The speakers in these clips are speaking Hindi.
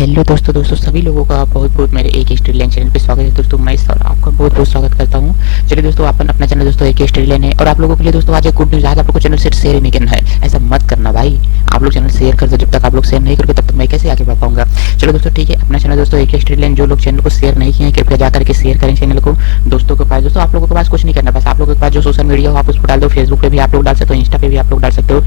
हेलो दोस्तों सभी लोगों का बहुत बहुत मेरे एक स्टोरी लाइन चैनल पे स्वागत है। दोस्तों मैं और आपका बहुत बहुत स्वागत करता हूँ। चलिए दोस्तों अपन अपना चैनल दोस्तों एक स्टोरी लाइन है और आप लोगों के लिए दोस्तों आज एक गुड न्यूज़। आज आप लोगों को चैनल से शेयर नहीं करना है, ऐसा मत करना भाई। आप लोग चैनल शेयर कर दो, जब तक आप लोग शेयर नहीं करोगे तब तक मैं कैसे आगे बढ़ पाऊंगा। चलो दोस्तों ठीक है, अपना चैनल दोस्तों एक स्टोरी लाइन, जो लोग चैनल को शेयर नहीं किए हैं कृपया जाकर के शेयर करें चैनल को दोस्तों के पास। दोस्तों आप लोगों के पास कुछ नहीं करना, बस आप लोगों के पास जो सोशल मीडिया हो आप उसको डाल दो। फेसबुक पे भी आप लोग डाल सकते हो, इंस्टा पे भी आप लोग डाल सकते हो,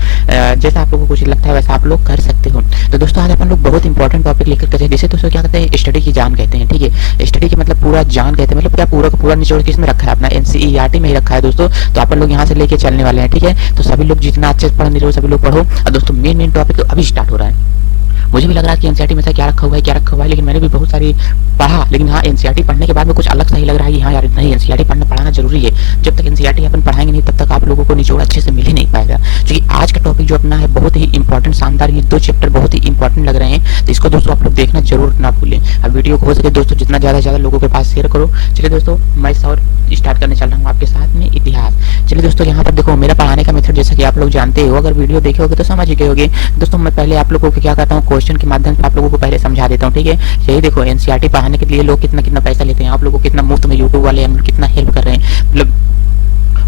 जैसा आप लोगों को कुछ लगता है वैसा आप लोग कर सकते हो। तो दोस्तों आज अपन लोग बहुत इंपॉर्टेंट टॉपिक लेकर के जैसे दोस्तों क्या कहते हैं, स्टडी की जान कहते हैं। ठीक है, स्टडी की मतलब पूरा जान कहते हैं, मतलब क्या पूरा का पूरा निचोड़ किसमें रखा है, अपना एनसीईआरटी में ही रखा है दोस्तों। तो अपन लोग यहाँ से लेके चलने वाले हैं। ठीक है, तो सभी लोग जितना अच्छे से पढ़ रहे हो सभी लोग पढ़ो। और दोस्तों मेन टॉपिक तो अभी स्टार्ट हो रहा है। मुझे भी लग रहा है कि एनसीईआरटी में से क्या रखा हुआ है, लेकिन मैंने भी बहुत सारी पढ़ा, लेकिन हाँ एनसीईआरटी पढ़ने के बाद में कुछ अलग सा ही लग रहा है कि हाँ यार नहीं, एनसीईआरटी पढ़ाना जरूरी है। जब तक एनसीईआरटी अपन पढ़ाएंगे नहीं तब तक आप लोगों को निचोड़ अच्छे से मिल ही नहीं पाएगा। क्योंकि आज का टॉपिक जो अपना है बहुत ही इंपॉर्टेंट शानदार, ये 2 चैप्टर बहुत ही इंपॉर्टेंट लग रहे हैं, तो इसको दोस्तों आप लोग देखना जरूर ना भूलें। अब वीडियो को हो सके दोस्तों जितना ज्यादा से ज्यादा लोगों के पास शेयर करो। चलिए दोस्तों मैं और स्टार्ट करने चल रहा हूँ आपके साथ में इतिहास। चलिए दोस्तों यहाँ पर देखो मेरा पढ़ाने का मेथड जैसा कि आप लोग जानते हो, अगर वीडियो देखे होगे तो समझ ही गए होगे। दोस्तों मैं पहले आप लोगों को क्या करता हूँ, क्वेश्चन के माध्यम से आप लोगों को पहले समझा देता हूँ। ठीक है, यही देखो एनसीईआरटी पढ़ाने के लिए लोग कितना कितना पैसा लेते हैं, आप लोगों को कितना मुफ्त में यूट्यूब वाले कितना हेल्प कर रहे हैं। मतलब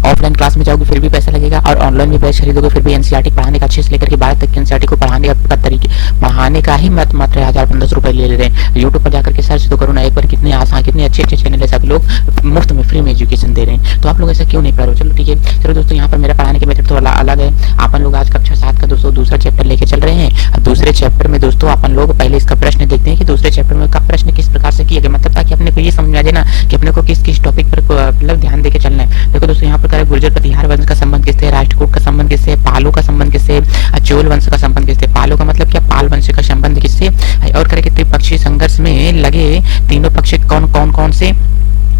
ऑफलाइन क्लास में जाओगे फिर भी पैसा लगेगा और ऑनलाइन भी बैच खरीदोगे फिर भी एनसीईआरटी पढ़ाने का अच्छे से लेकर के 12 तक की एनसीईआरटी को पढ़ाने का ही मात्र 1000-1500 रुपए ले रहे हैं। यूट्यूब पर जाकर के सर्च तो करो ना एक बार, कितने आसान कितने अच्छे अच्छे चैनल है, सभी लोग मुफ्त में फ्री में एजुकेशन दे रहे हैं। तो आप लोग ऐसा क्यों नहीं पढ़ रहे हो। चलो ठीक है, चलो दोस्तों यहाँ पर मेरा पढ़ाने के मेथड थोड़ा अलग है। अपन लोग आज कक्षा 7 का दोस्तों दूसरा चैप्टर लेके चल रहे हैं। और दूसरे चैप्टर में दोस्तों अपन लोग पहले इसका प्रश्न देखते हैं कि दूसरे चैप्टर में का प्रश्न किस प्रकार से किया गया, मतलब ताकि अपने को ये समझ में आ जाए ना कि अपने को किस किस टॉपिक पर मतलब ध्यान देके चलना है। देखो दोस्तों यहाँ पर गुर्जर प्रतिहार वंश का संबंध किससे, राष्ट्रकूट का संबंध किससे, पालो का संबंध किससे, चोल वंश का संबंध किससे। पालो का मतलब क्या, पाल वंश का संबंध किससे, और करे कि त्रिपक्षीय संघर्ष में लगे तीनों पक्ष कौन से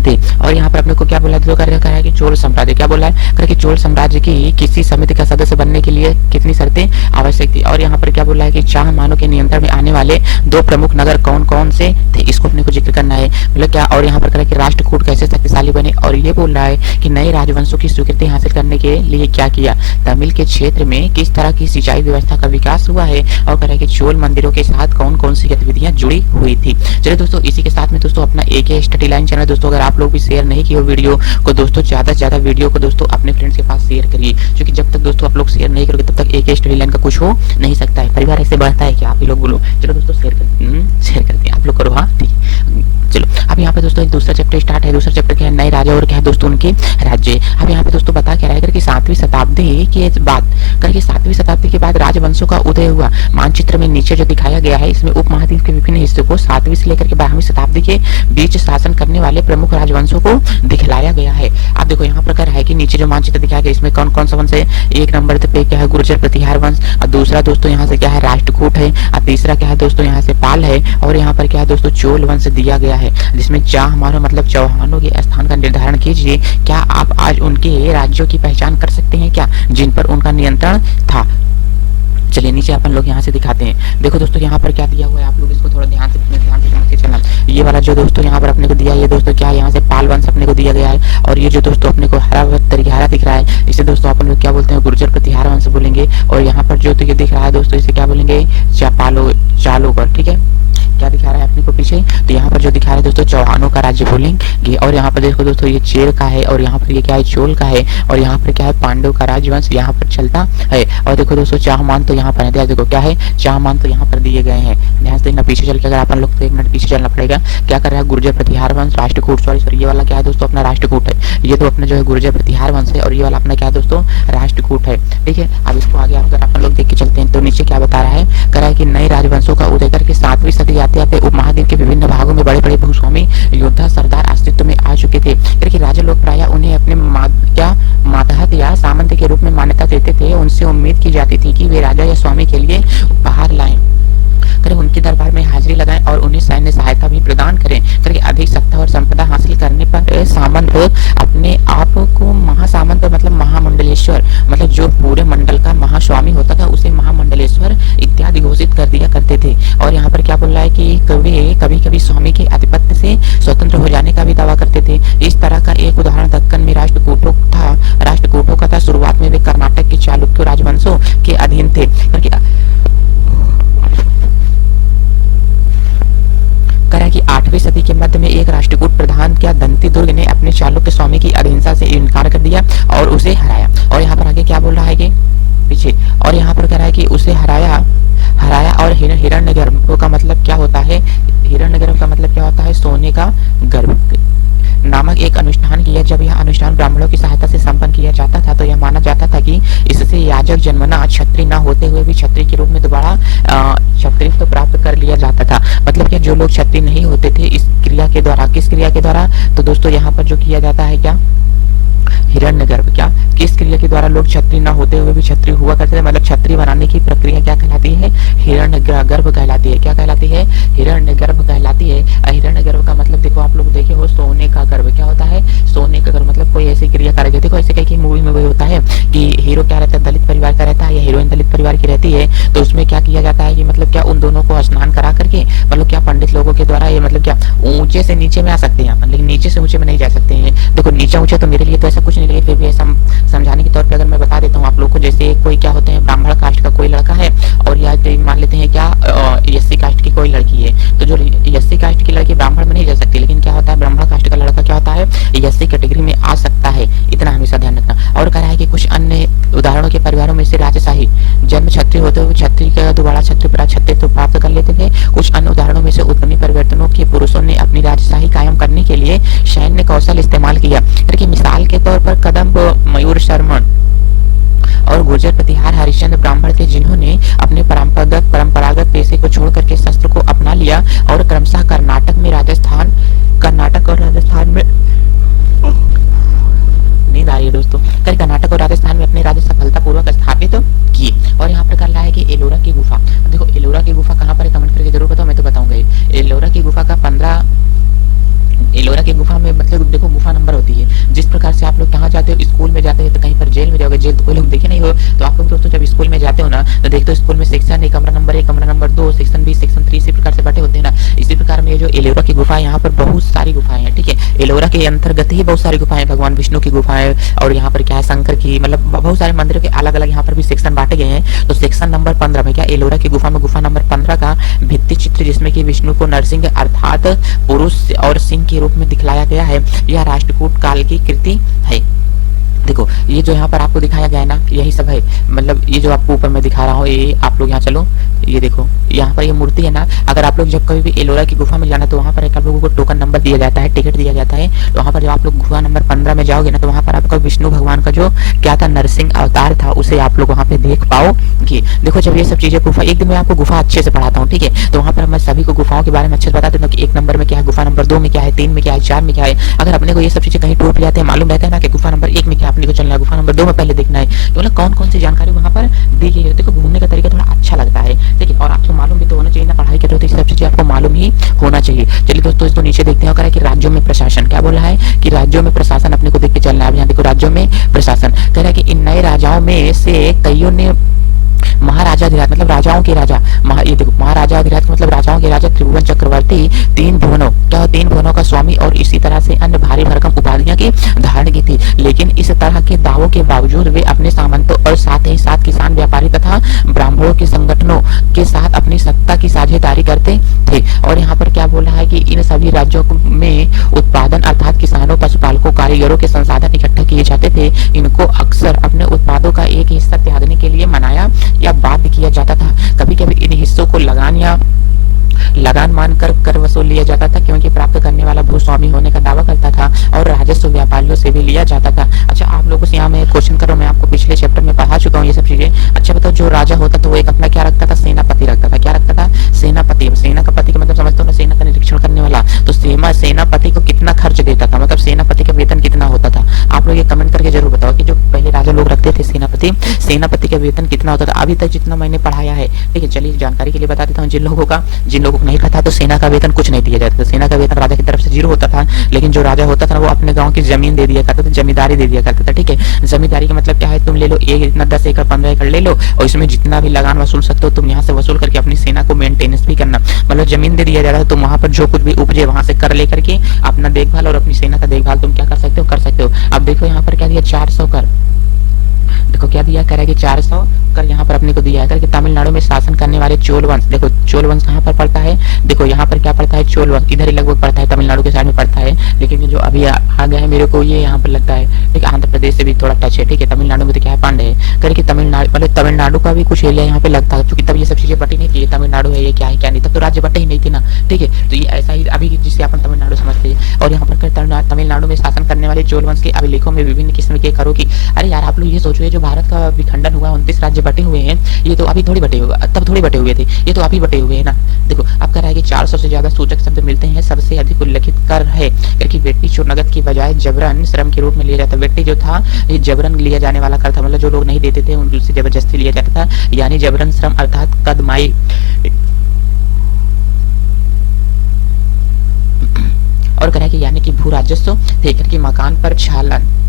थे। और यहाँ पर अपने को क्या बोला है कि चोल साम्राज्य, क्या बोला है कि चोल साम्राज्य की किसी समिति का सदस्य बनने के लिए कितनी शर्तें आवश्यक थी। और यहाँ पर क्या बोला है कि चाह मानो के नियंत्रण में आने वाले 2 प्रमुख नगर कौन कौन से थे, इसको अपने को जिक्र करना है। मतलब क्या, और यहाँ पर कह रहा है कि राष्ट्रकूट कैसे शक्तिशाली बने, और ये बोल रहा है कि नए राजवंशों की स्वीकृति हासिल करने के लिए क्या किया, तमिल के क्षेत्र में किस तरह की सिंचाई व्यवस्था का विकास हुआ है, और कह रहा है कि चोल मंदिरों के साथ कौन कौन सी गतिविधियां जुड़ी हुई थी। चलिए दोस्तों इसी के साथ में दोस्तों अपना एक स्टडी लाइन चैनल दोस्तों, अगर आप लोग भी शेयर नहीं किए हो वीडियो को दोस्तों, ज्यादा से ज्यादा वीडियो को दोस्तों अपने फ्रेंड्स के पास शेयर करिए, क्योंकि जब तक दोस्तों आप लोग शेयर नहीं करोगे तब तक एक स्टडी लाइन का कुछ हो नहीं सकता है। परिवार ऐसे बढ़ता है कि आप ही लोग बोलो। चलो दोस्तों शेयर करते हैं, आप लोग करो। हाँ ठीक है, चलो अब यहाँ पे दोस्तों एक दूसरा चैप्टर स्टार्ट है। दूसरा चैप्टर क्या है, नए राजा और क्या है दोस्तों उनके राज्य। अब यहाँ पे दोस्तों बता क्या रहा है कि 7वीं शताब्दी के बाद करके 7वीं शताब्दी के बाद राजवंशों का उदय हुआ। मानचित्र में नीचे जो दिखाया गया है इसमें उपमहाद्वीप के विभिन्न हिस्सों को 7वीं से लेकर के 12वीं शताब्दी के बीच शासन करने वाले प्रमुख राजवंशों को दिखलाया गया है। अब देखो यहाँ पर क्या है कि नीचे जो मानचित्र दिखाया गया इसमें कौन कौन सा वंश है। एक नंबर पे क्या है, गुर्जर प्रतिहार वंश, और दूसरा दोस्तों यहाँ से क्या है, राष्ट्रकूट है, और तीसरा क्या है दोस्तों यहाँ से पाल है, और यहाँ पर क्या है दोस्तों चोल वंश दिया गया है, जिसमें चाह हमारा मतलब चौहानों के स्थान का निर्धारण कीजिए। क्या आप आज उनके राज्यों की पहचान कर सकते हैं क्या, जिन पर उनका नियंत्रण था। चलिए नीचे अपन लोग यहाँ से दिखाते हैं। देखो दोस्तों यहाँ पर क्या दिया हुआ है, आप लोग इसको थोड़ा ध्यान से समझ के चलना। ये वाला जो दोस्तों यहाँ पर अपने को दिया है, ये दोस्तों क्या है, यहाँ से पाल वंश अपने को दिया गया है। और ये जो दोस्तों अपने को हरा दिख रहा है, इसे दोस्तों अपन लोग क्या बोलते हैं, गुर्जर प्रतिहार वंश बोलेंगे। और यहाँ पर जो तो ये दिख रहा है दोस्तों इसे क्या बोलेंगे, चालोकर। ठीक है, क्या दिखा रहा है अपने को पीछे, तो यहाँ पर जो दिखा रहा है दोस्तों चौहानों का राज्य बोलेंगे। और यहाँ पर देखो दोस्तों ये चेर का है, और यहाँ पर ये क्या है, चोल का है, और यहाँ पर क्या है, पांडव का राजवंश यहाँ पर चलता है। और देखो दोस्तों चाहमान तो यहाँ पर है, देखो क्या है, चाहमान तो यहाँ पर दिए गए हैं। ध्यान से देखना, पीछे चल के अगर अपन लोग तो 1 मिनट पीछे चलना पड़ेगा। क्या कर रहा है, गुर्जर प्रतिहार वंश, राष्ट्रकूट, सॉरी ये वाला क्या है दोस्तों अपना राष्ट्रकूट है। ये तो अपना जो है गुर्जर प्रतिहार वंश है, और ये वाला अपना क्या है दोस्तों राष्ट्रकूट है। ठीक है, अब इसको आगे अगर अपन लोग देख के चलते हैं तो नीचे क्या बता रहा है, कह रहा है कि नए राजवंशों का उदय करके 7वीं सदी आते आते उपमहाद्वीप के विभिन्न भागों में बड़े बड़े भूस्वामी योद्धा सरदार अस्तित्व में आ चुके थे। क्योंकि राजा लोग प्राय उन्हें अपने मातहत या सामंत के रूप में मान्यता देते थे। उनसे उम्मीद की जाती थी कि वे राजा या स्वामी के लिए उपहार लाएं, उनके दरबार में हाजिरी लगाएं और उन्हें सैन्य सहायता भी प्रदान करें। करके अधिक सत्ता और संपदा हासिल करने पर सामंत अपने आप को महासामंत मतलब महामंडलेश्वर मतलब जो पूरे मंडल का महास्वामी होता था उसे महामंडलेश्वर इत्यादि घोषित कर दिया करते थे। और यहाँ पर क्या बोल रहा है कि कभी कभी स्वामी के आधिपत्य से स्वतंत्र हो जाने का भी दावा करते थे। इस तरह का एक उदाहरण दक्कन में राष्ट्रकूटों का था। शुरुआत में वे कर्नाटक के चालुक्य राजवंशों के अधीन थे। राष्ट्रकूट प्रधान क्या दंती दुर्ग ने अपने चालुक्य स्वामी की अहिंसा से इनकार कर दिया और उसे हराया। और यहाँ पर आगे क्या बोल रहा है कि पीछे, और यहाँ पर कह रहा है कि उसे हराया और हिरण्यगर्भ का मतलब क्या होता है, हिरण्यगर्भ का मतलब क्या होता है, सोने का गर्भ नामक एक अनुष्ठान किया। जब यह अनुष्ठान ब्राह्मणों की सहायता से संपन्न किया जाता था तो यह माना जाता था कि इससे याजक जन्मना क्षत्रिय न होते हुए भी क्षत्रिय के रूप में दोबारा क्षत्रियत्व प्राप्त कर लिया जाता था। मतलब कि जो लोग क्षत्रिय नहीं होते थे इस क्रिया के द्वारा, किस क्रिया के द्वारा, तो दोस्तों यहाँ पर जो किया जाता है क्या, हिरण्यगर्भ, क्या किस क्रिया के द्वारा लोग क्षत्रिय न होते हुए भी क्षत्रिय हुआ करते थे, मतलब क्षत्रिय बनाने की प्रक्रिया क्या कहलाती है, हिरण्यगर्भ कहलाती है। क्या कहलाती है, हिरण्यगर्भ कहलाती है। हिरण्यगर्भ का मतलब देखो, आप लोग देखे हो सोने का गर्भ, क्या होता है, सोने का गर्भ, मतलब कोई ऐसी क्रिया कार्य। देखो ऐसे कई मूवी में वही होता है कि हीरो क्या रहता है, दलित परिवार का रहता है या हीरोइन दलित परिवार की रहती है, तो उसमें क्या किया जाता है कि मतलब क्या उन दोनों को स्नान करा करके, मतलब क्या पंडित लोगों के द्वारा ये मतलब क्या ऊंचे से नीचे में आ सकते हैं अपन, लेकिन नीचे से ऊंचे में नहीं जा सकते हैं। देखो नीचे ऊंचे तो मेरे लिए तो ऐसा कुछ नहीं, लेकिन फिर भी ऐसा समझाने के तौर पे अगर मैं बता देता हूँ आप लोग को, जैसे कोई क्या होते हैं ब्राह्मण कास्ट का कोई लड़का है और या मान लेते हैं क्या एससी कास्ट की कोई लड़की है, तो जो एससी कास्ट की लड़की ब्राह्मण में नहीं जा सकती, लेकिन क्या होता है ब्राह्मण कास्ट का लड़का क्या होता है एससी कैटेगरी में आ सकता है, इतना हमेशा ध्यान रखना। और कह रहा है कि कुछ अन्य उदाहरणों के परिवारों में से राजशाही जन्म क्षत्रिय होते हुए क्षत्रिय का दोबारा क्षत्रियत्व प्राप्त कर लेते थे। कुछ अन्य उदाहरणों में से उद्यमी परिवर्तनों के पुरुषों ने अपनी राजशाही कायम करने के लिए सैन्य कौशल इस्तेमाल किया। देखिए मिसाल के तौर पर कदम्ब मयूर शर्मन और गुर्जर प्रतिहार हरिश्चंद्र ब्राह्मण थे, जिन्होंने अपने परंपरागत पेशे को छोड़ करके शस्त्र को अपना लिया और क्रमशः कर्नाटक और राजस्थान में नींद आ रही है दोस्तों, कर्नाटक और राजस्थान में अपने राज्य सफलतापूर्वक स्थापित किए। और यहाँ पर कर रहा है कि एलोरा की गुफा, देखो एलोरा की गुफा कहाँ पर है, कमेंट करके जरूर बताओ, मैं तो बताऊंगा। एलोरा की गुफा का एलोरा की गुफा में मतलब देखो गुफा नंबर होती है, जिस प्रकार से आप लोग कहाँ जाते हो, स्कूल में जाते हो तो कहीं पर जेल में जाओगे, जेल तो कोई लोग देखे नहीं हो, तो आप लोग दोस्तों जब स्कूल में जाते हो ना तो देखते हो स्कूल में सेक्शन है, कमरा नंबर 1, कमरा नंबर 2, सेक्शन 20, सेक्शन 3 इसी प्रकार से बांटे होते हैं ना। इसी प्रकार में ये जो एलोरा की गुफा है यहाँ पर बहुत सारी गुफाएं हैं, ठीक है, एलोरा के अंतर्गत ही बहुत सारी गुफाएं, भगवान विष्णु की गुफाएं और यहाँ पर क्या है शंकर की, मतलब बहुत सारे मंदिरों के अलग अलग यहाँ पर भी सेक्शन बांटे गए हैं। तो सेक्शन नंबर 15 में क्या एलोरा की गुफा में गुफा नंबर 15 का भित्ति चित्र जिसमें की विष्णु को नरसिंह अर्थात पुरुष और सिंह के रूप में दिखलाया गया है, यह राष्ट्रकूट काल की कृति है। देखो ये जो यहाँ पर आपको दिखाया गया है ना यही सब है, मतलब ये जो आपको ऊपर में दिखा रहा हूँ ये आप लोग यहाँ चलो, ये देखो यहाँ पर ये मूर्ति है ना, अगर आप लोग जब कभी भी एलोरा की गुफा में जाना तो वहाँ पर एक आप लोगों को टोकन नंबर दिया जाता है, टिकट दिया जाता है। तो वहाँ पर जब आप लोग गुफा नंबर 15 में जाओगे ना तो वहाँ पर आपका विष्णु भगवान का जो क्या था नरसिंह अवतार था उसे आप लोग वहाँ पे देख पाओगे। देखो जब ये सब चीजें गुफा, एक दिन मैं आपको गुफा अच्छे से पढ़ाता हूँ, ठीक है, तो वहाँ पर मैं सभी को गुफाओं के बारे में अच्छे से बता देता हूँ कि 1 नंबर में क्या है, गुफा नंबर 2 में क्या है, 3 में क्या है, 4 में क्या है। अगर अपने को ये सब चीजें कहीं टूर पे जाते हैं मालूम रहता है ना कि गुफा नंबर 1 में क्या अपने को चलना है, गुफा नंबर 2 में पहले देखना है, तो मतलब कौन कौन सी जानकारी वहाँ पर दी गई है। देखो घूमने का तरीका थोड़ा अच्छा लगता है, देखिए, और आपको मालूम भी तो होना चाहिए ना, पढ़ाई कर रहे हो तो सब चीजें आपको मालूम ही होना चाहिए। चलिए दोस्तों इसको नीचे देखते हैं, कह रहा है कि राज्यों में प्रशासन, क्या बोल रहा है कि राज्यों में प्रशासन अपने को देख के चलना है। अब यहाँ देखो राज्यों में प्रशासन कह रहा है कि इन नए राजाओं में से कईयों ने महाराजाधिराज मतलब राजाओं के राजा, ये देखो महाराजाधिराज मतलब राजाओं के राजा त्रिभुवन चक्रवर्ती 3 भुवनों का स्वामी और इसी तरह से अन्य भारी भरकम उपाधियां की धारण की थी। लेकिन इस तरह के दावों के बावजूद वे अपने सामंतों और साथ ही साथ किसान व्यापारी तथा ब्राह्मणों के संगठनों के साथ अपनी सत्ता की साझेदारी करते थे। और यहाँ पर क्या बोल रहा है कि इन सभी राज्यों में उत्पादन अर्थात किसानों, पशुपालकों, कारीगरों के संसाधन इकट्ठा किए जाते थे। इनको अक्सर अपने उत्पादों का एक हिस्सा त्यागने के लिए मनाया या बाध्य किया जाता था। कभी कभी इन हिस्सों को लगान मानकर कर वसूल लिया जाता था, क्योंकि प्राप्त करने वाला भूस्वामी होने का दावा करता था और राजस्व व्यापारियों से भी लिया जाता था। अच्छा आप लोगों से यहाँ मैं क्वेश्चन करो, मैं आपको पिछले चैप्टर में पढ़ा चुका हूँ ये सब चीजें। अच्छा बताओ जो राजा होता था वो एक अपना क्या रखता था, सेनापति रखता था। क्या रखता था, सेनापति। सेना का पति का मतलब समझते हो ना, सेना का निरीक्षण करने वाला। तो सेनापति को कितना खर्च देता था, मतलब सेनापति का वेतन कितना होता था। आप लोग ये कमेंट करके जरूर बताओ कि जो पहले राजा लोग रखते थे सेनापति का वेतन कितना होता था। अभी तक जितना मैंने पढ़ाया है, ठीक है, चलिए जानकारी के लिए बता देता हूँ जिन लोगों को नहीं पता, तो सेना का वेतन कुछ नहीं दिया जाता था। सेना का वेतन राजा की तरफ से 0 होता था, लेकिन जो राजा होता था वो अपने गांव की जमीन दे दिया करता था, जमींदारी दे दिया करता था। ठीक है, जमींदारी का मतलब क्या है, तुम ले लो इतना 10 एकड़ 15 एकड़ ले लो और इसमें जितना भी लगान वसूल सकते हो तुम यहाँ से वसूल करके अपनी सेना को मेंटेनेंस भी करना। मतलब जमीन दे दिया जा रहा है, तुम वहां पर जो कुछ भी उपजे वहां से कर लेकर के अपना देखभाल और अपनी सेना का देखभाल तुम क्या कर सकते हो, कर सकते हो। अब देखो यहाँ पर क्या दिया, 400 कर देखो क्या दिया, कह रहा है कि 400 कर यहाँ पर अपने को दिया है कि तमिलनाडु में शासन करने वाले चोल वंश। देखो चोल वंश कहाँ पर पड़ता है, देखो यहाँ पर क्या पड़ता है, चोल वंश इधर ही लगभग पड़ता है, तमिलनाडु के साइड में पड़ता है। लेकिन ये जो अभी आ गया है मेरे को ये यहाँ पर लगता है, ठीक है, आंध्र प्रदेश से भी थोड़ा टच है, ठीक है। तमिलनाडु में तो क्या है, पांडे है, करके तमिलनाडु मतलब तमिलनाडु का भी कुछ एरिया यहाँ पे लगता है, क्योंकि तब ये सब चीजें बटी नहीं थी, ये तमिलनाडु है ये क्या है क्या नहीं, तब तो राज्य बटे ही नहीं थी ना, ठीक है। तो ये ऐसा ही अभी जिसे अपन तमिलनाडु समझते हैं। और यहाँ पर तमिलनाडु में शासन करने वाले चोल वंश के अभिलेखों में विभिन्न किस्म के करों की, अरे यार आप लोग ये सोचो, ये जो भारत का विखंडन हुआ 29 राज्य बटे हुए हैं, ये तो अभी थोड़ी बटे हुए, तब थोड़ी बटे हुए थे, ये तो अभी बटे हुए हैं ना। देखो अब कह रहा है कि 400 से ज्यादा सूचक शब्द मिलते हैं, सबसे अधिक उल्लेखित कर है क्योंकि वेट्टी जो नगद की बजाय जबरन श्रम के रूप में लिया जाता है। वेट्टी जो था ये जबरन लिया जाने वाला कर था, मतलब जो लोग नहीं देते थे उनसे जबरदस्ती लिया जाता था, यानी जबरन श्रम अर्थात कदमाई। और कह रहा है कि यानी कि भू राजस्व देकर के मकान पर